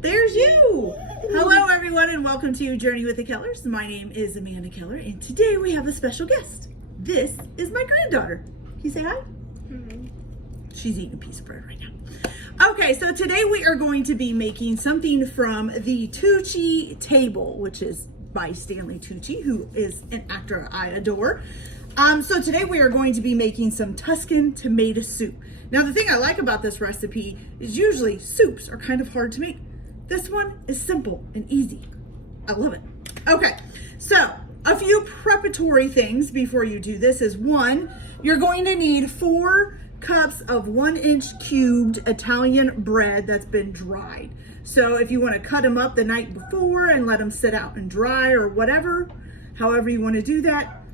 There's you. Hello, everyone, and welcome to Journey with the Kellers. My name is Amanda Keller, and today we have a special guest. This is my granddaughter. Can you say hi? Hi. She's eating a piece of bread right now. Okay, so today we are going to be making something from the Tucci Table, which is by Stanley Tucci, who is an actor I adore. So today we are going to be making some Tuscan tomato soup. Now the thing I like about this recipe is usually soups are kind of hard to make. This one is simple and easy. I love it. Okay, so a few preparatory things before you do this is one, you're going to need 4 cups of 1-inch cubed Italian bread that's been dried. So if you want to cut them up the night before and let them sit out and dry or whatever, however you want to do that,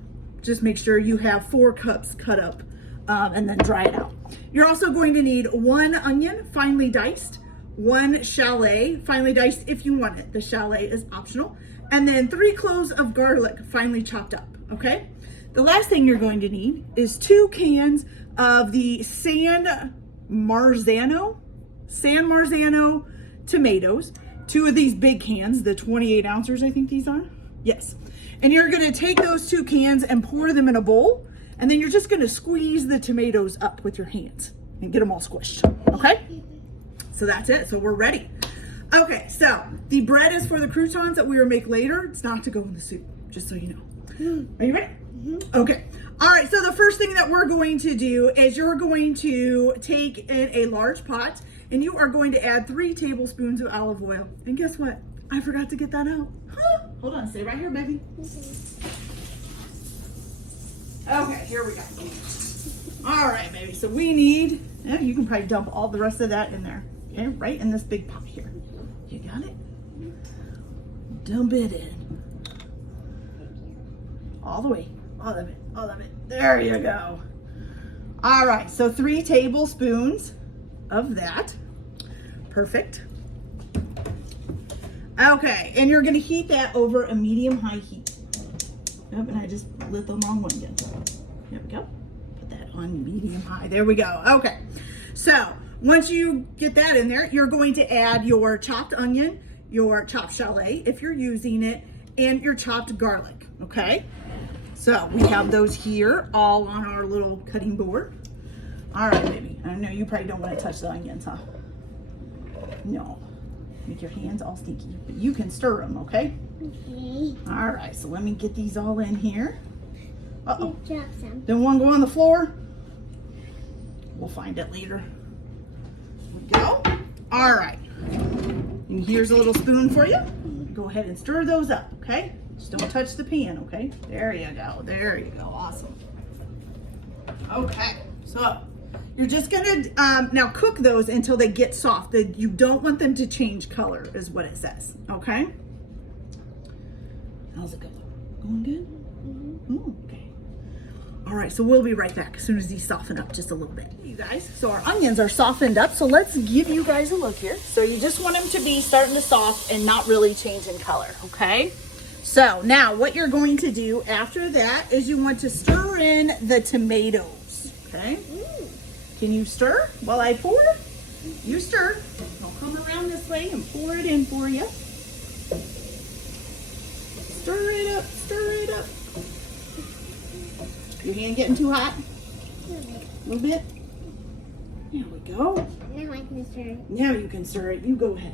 just make sure you have 4 cups cut up and then dry it out. You're also going to need 1 onion, finely diced, 1 shallot, finely diced if you want it. The shallot is optional. And then 3 cloves of garlic, finely chopped up, okay? The last thing you're going to need is 2 cans of the San Marzano tomatoes. 2 of these big cans, the 28 ounces, I think these are. Yes. And you're gonna take those 2 cans and pour them in a bowl, and then you're just gonna squeeze the tomatoes up with your hands and get them all squished, okay? So that's it, so we're ready. Okay, so the bread is for the croutons that we will make later. It's not to go in the soup, just so you know. Are you ready? Okay. All right, so the first thing that we're going to do is you're going to take in a large pot and you are going to add 3 tablespoons of olive oil. And guess what? I forgot to get that out. Hold on, stay right here, baby. Okay, here we go. All right, baby, so we need, you can probably dump all the rest of that in there. Okay, right in this big pot here. You got it? Dump it in. All the way. All of it. All of it. There you go. All right, so 3 tablespoons of that. Perfect. Okay, and you're going to heat that over a medium-high heat. Yep, and I just lit the wrong one again. There we go. Put that on medium-high. There we go. Okay, so once you get that in there, you're going to add your chopped onion, your chopped shallot, if you're using it, and your chopped garlic, okay? So we have those here all on our little cutting board. All right, baby. I know you probably don't want to touch the onions, huh? No. Make your hands all stinky, but you can stir them, okay? Okay. All right, so let me get these all in here. Uh-oh. Then one go on the floor. We'll find it later. There we go. All right. And here's a little spoon for you. Go ahead and stir those up, okay? Just don't touch the pan, okay? There you go. There you go. Awesome. Okay, so you're just gonna now cook those until they get soft. You don't want them to change color, is what it says. Okay. How's it going? Going good? Mm-hmm. Okay. All right, so we'll be right back as soon as these soften up just a little bit, you guys. So our onions are softened up. So let's give you guys a look here. So you just want them to be starting to soft and not really change in color. Okay. So now what you're going to do after that is you want to stir in the tomatoes. Okay. Can you stir while I pour? You stir. I'll come around this way and pour it in for you. Stir it up, stir it up. Your hand getting too hot? A little bit? There we go. Now I can stir it. Now you can stir it. You go ahead.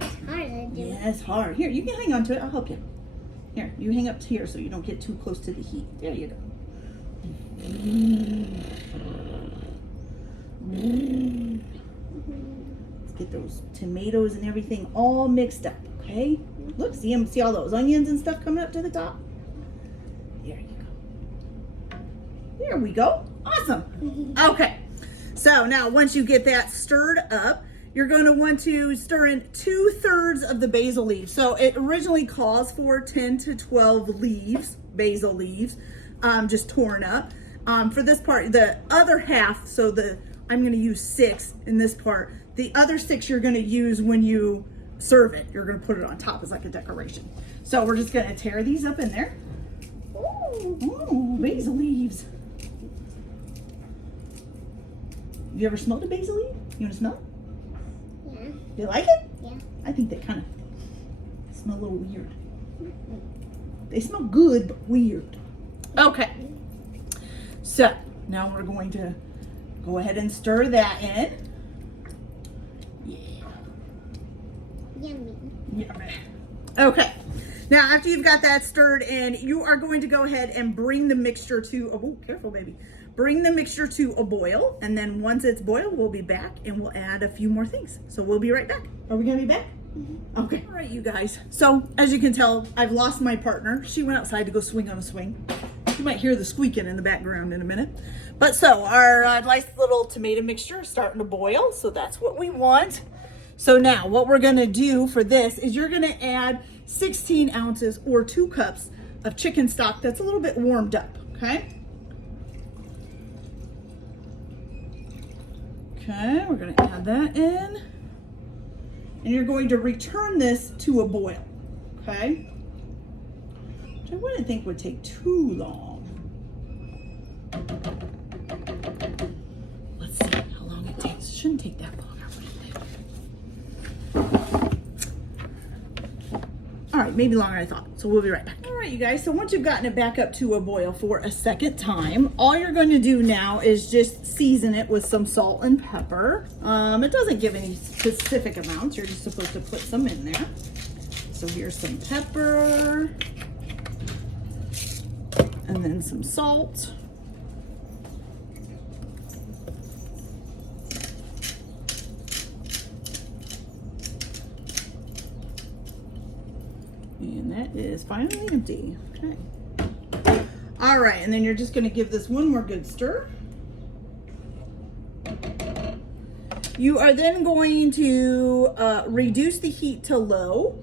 It's hard to do. Yeah, it's hard. Here, you can hang on to it. I'll help you. Here, you hang up to here so you don't get too close to the heat. There you go. Let's get those tomatoes and everything all mixed up, okay? Look, see all those onions and stuff coming up to the top? There you go. There we go. Awesome. Okay, so now once you get that stirred up, you're going to want to stir in 2/3 of the basil leaves. So it originally calls for 10 to 12 leaves, basil leaves, just torn up. For this part, the other half, so I'm going to use 6 in this part. The other 6 you're going to use when you serve it. You're going to put it on top as like a decoration. So we're just going to tear these up in there. Ooh, basil leaves. Have you ever smelled a basil leaf? You want to smell it? Yeah. You like it? Yeah. I think they kind of smell a little weird. They smell good, but weird. Okay. So, now we're going to go ahead and stir that in. Yeah. Yummy. Yummy. Okay. Now, after you've got that stirred in, you are going to go ahead and bring the mixture to, oh, careful, baby. Bring the mixture to a boil, and then once it's boiled, we'll be back and we'll add a few more things. So we'll be right back. Are we gonna be back? Mm-hmm. Okay. All right, you guys. So, as you can tell, I've lost my partner. She went outside to go swing on a swing. You might hear the squeaking in the background in a minute. But so, our nice little tomato mixture is starting to boil, so that's what we want. So now, what we're gonna do for this is you're gonna add 16 ounces or 2 cups of chicken stock that's a little bit warmed up, okay? Okay, we're gonna add that in. And you're going to return this to a boil, okay? Which I wouldn't think would take too long. Let's see how long it takes. It shouldn't take that long, I wouldn't think. All right, maybe longer than I thought, so we'll be right back. All right, you guys, so once you've gotten it back up to a boil for a second time, all you're going to do now is just season it with some salt and pepper. It doesn't give any specific amounts. You're just supposed to put some in there. So here's some pepper, and then some salt. And that is finally empty. Okay. All right, and then you're just gonna give this one more good stir. You are then going to reduce the heat to low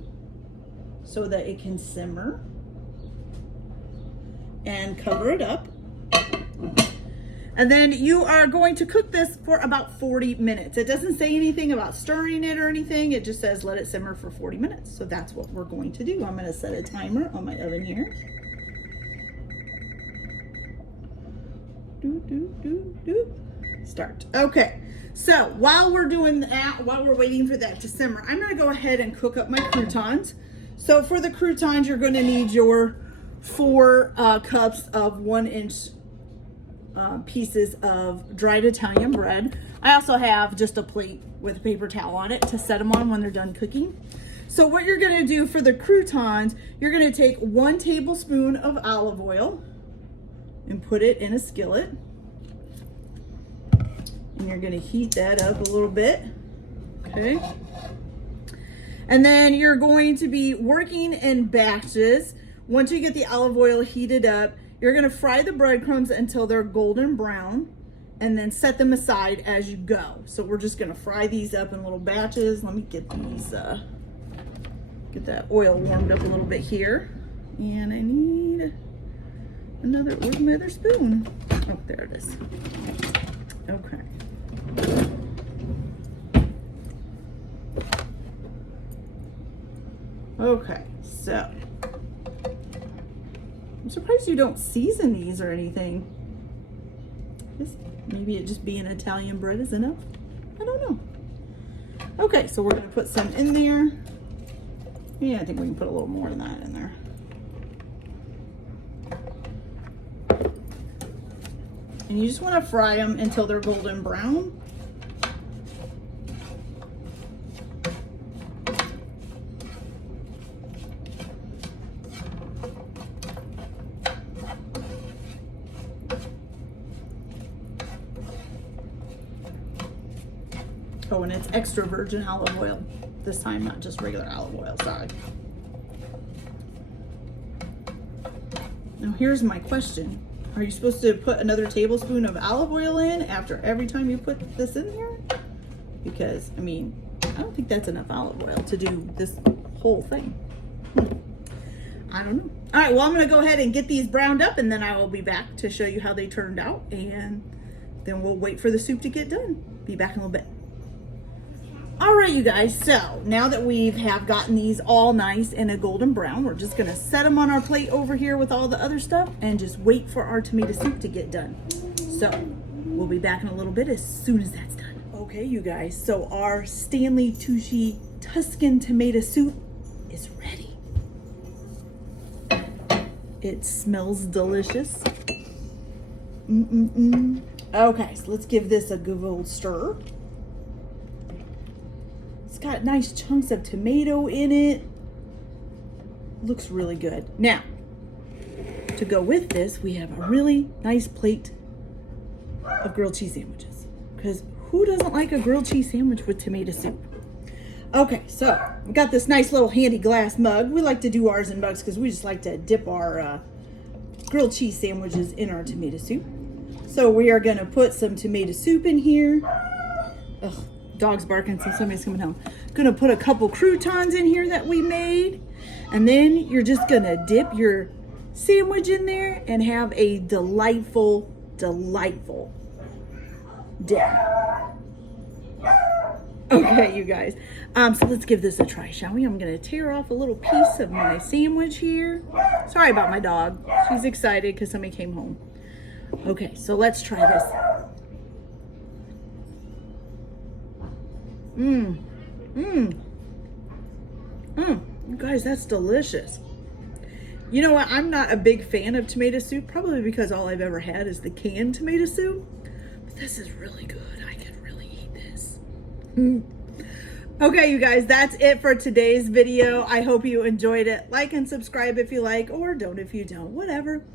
so that it can simmer, and cover it up. And then you are going to cook this for about 40 minutes. It doesn't say anything about stirring it or anything. It just says let it simmer for 40 minutes. So that's what we're going to do. I'm going to set a timer on my oven here. Start. Okay. So while we're doing that, while we're waiting for that to simmer, I'm going to go ahead and cook up my croutons. So for the croutons, you're going to need your 4 cups of 1-inch pieces of dried Italian bread. I also have just a plate with a paper towel on it to set them on when they're done cooking. So what you're going to do for the croutons, you're going to take 1 tablespoon of olive oil and put it in a skillet. And you're going to heat that up a little bit. Okay. And then you're going to be working in batches. Once you get the olive oil heated up, you're gonna fry the breadcrumbs until they're golden brown and then set them aside as you go. So we're just gonna fry these up in little batches. Let me get these, get that oil warmed up a little bit here. And I need another, where's my other spoon? Oh, there it is. Okay. Okay, so I'm surprised you don't season these or anything. Maybe it just being Italian bread is enough. I don't know. Okay, so we're gonna put some in there. Yeah, I think we can put a little more than that in there. And you just wanna fry them until they're golden brown. Oh, and it's extra virgin olive oil this time, not just regular olive oil, sorry. Now here's my question. Are you supposed to put another tablespoon of olive oil in after every time you put this in here? Because, I mean, I don't think that's enough olive oil to do this whole thing. I don't know. All right, well, I'm gonna go ahead and get these browned up and then I will be back to show you how they turned out, and then we'll wait for the soup to get done. Be back in a little bit. All right, you guys, so now that we have gotten these all nice and a golden brown, we're just gonna set them on our plate over here with all the other stuff and just wait for our tomato soup to get done. So We'll be back in a little bit as soon as that's done. Okay, you guys, so our Stanley Tucci Tuscan tomato soup is ready. It smells delicious. Okay, so let's give this a good old stir. It's got nice chunks of tomato in it. Looks really good. Now, to go with this, we have a really nice plate of grilled cheese sandwiches. Because who doesn't like a grilled cheese sandwich with tomato soup? Okay, so we got this nice little handy glass mug. We like to do ours in mugs because we just like to dip our grilled cheese sandwiches in our tomato soup. So we are gonna put some tomato soup in here. Ugh, dog's barking, so somebody's coming home. Gonna put a couple croutons in here that we made. And then you're just gonna dip your sandwich in there and have a delightful, delightful dip. Okay, you guys. So let's give this a try, shall we? I'm gonna tear off a little piece of my sandwich here. Sorry about my dog. She's excited because somebody came home. Okay, so let's try this. You guys, that's delicious. You know what? I'm not a big fan of tomato soup, probably because all I've ever had is the canned tomato soup. But this is really good. I could really eat this. Okay, you guys, that's it for today's video. I hope you enjoyed it. Like and subscribe if you like, or don't if you don't, whatever.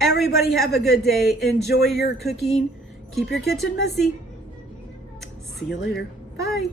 Everybody have a good day. Enjoy your cooking. Keep your kitchen messy. See you later. Bye.